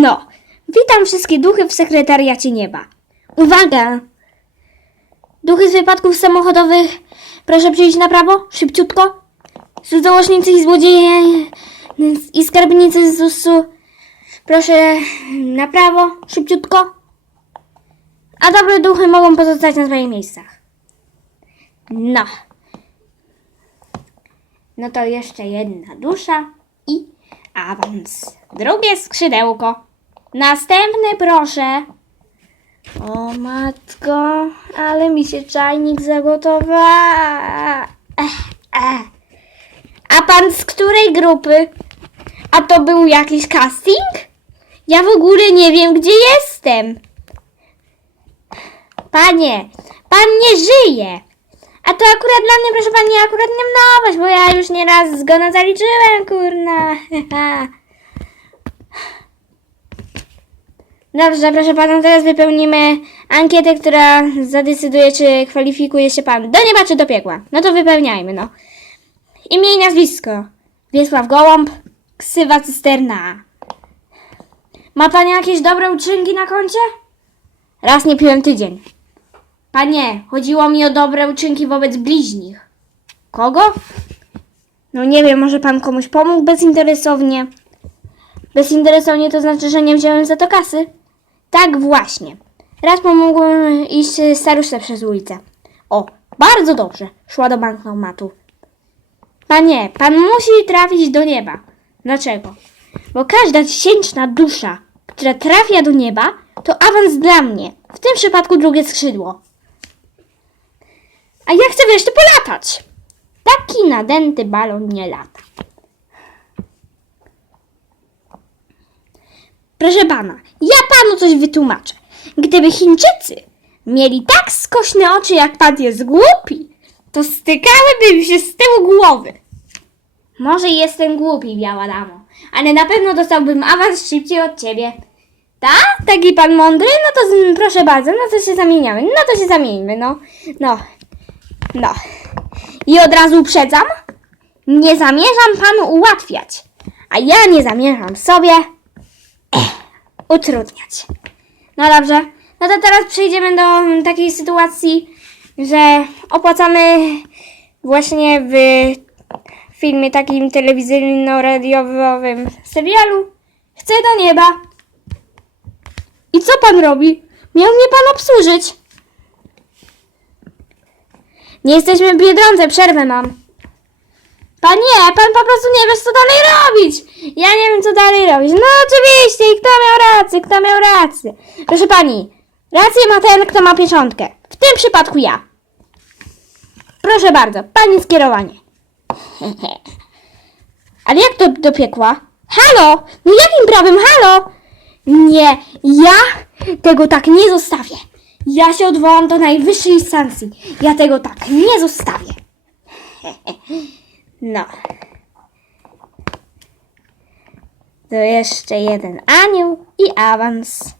No, witam wszystkie duchy w sekretariacie nieba. Uwaga! Duchy z wypadków samochodowych, proszę przyjść na prawo, szybciutko. Cudzołożnicy i złodzieje i skarbnicy z ZUS-u, proszę na prawo, szybciutko. A dobre duchy mogą pozostać na swoich miejscach. No. No to jeszcze jedna dusza i awans. Drugie skrzydełko. Następny proszę. O matko, ale mi się czajnik ech. A pan z której grupy? A to był jakiś casting? Ja w ogóle nie wiem, gdzie jestem. Panie, pan nie żyje. A to akurat dla mnie, proszę pani, akurat nie nowość, bo ja już nieraz zgona zaliczyłem, kurna. Dobrze, proszę pana, teraz wypełnimy ankietę, która zadecyduje, czy kwalifikuje się pan do nieba, czy do piekła. No to wypełniajmy, no. Imię i nazwisko. Wiesław Gołąb, ksywa cysterna. Ma pan jakieś dobre uczynki na koncie? Raz nie piłem tydzień. Panie, chodziło mi o dobre uczynki wobec bliźnich. Kogo? No nie wiem, może pan komuś pomógł bezinteresownie? Bezinteresownie to znaczy, że nie wziąłem za to kasy? Tak właśnie. Raz pomogłem iść staruszce przez ulicę. O, bardzo dobrze. Szła do bankomatu. Panie, pan musi trafić do nieba. Dlaczego? Bo każda tysięczna dusza, która trafia do nieba, to awans dla mnie. W tym przypadku drugie skrzydło. A ja chcę wreszcie polatać. Taki nadęty balon nie lata. Proszę pana, ja panu coś wytłumaczę. Gdyby Chińczycy mieli tak skośne oczy, jak pan jest głupi, to stykałyby mi się z tyłu głowy. Może jestem głupi, biała damo, ale na pewno dostałbym awans szybciej od ciebie. Tak? Taki pan mądry? No to z- proszę bardzo, no to się zamieniamy. No to się zamieńmy, no. No. No. I od razu uprzedzam, nie zamierzam panu ułatwiać, a ja nie zamierzam sobie utrudniać. No dobrze, no to teraz przejdziemy do takiej sytuacji, że opłacamy właśnie w filmie takim telewizyjno-radiowym serialu Chcę do nieba. I co pan robi? Miał mnie pan obsłużyć. Nie jesteśmy w Biedronce, przerwę mam. Panie, pan po prostu nie wiesz, co dalej robić. Ja nie wiem, co dalej robić. No oczywiście, i kto miał rację, kto miał rację. Proszę pani, rację ma ten, kto ma pieczątkę. W tym przypadku ja. Proszę bardzo, pani skierowanie. Ale jak to do piekła? Halo! No jakim prawem? Halo! Nie, ja tego tak nie zostawię. Ja się odwołam do najwyższej instancji. Ja tego tak nie zostawię. No. To jeszcze jeden anioł i awans.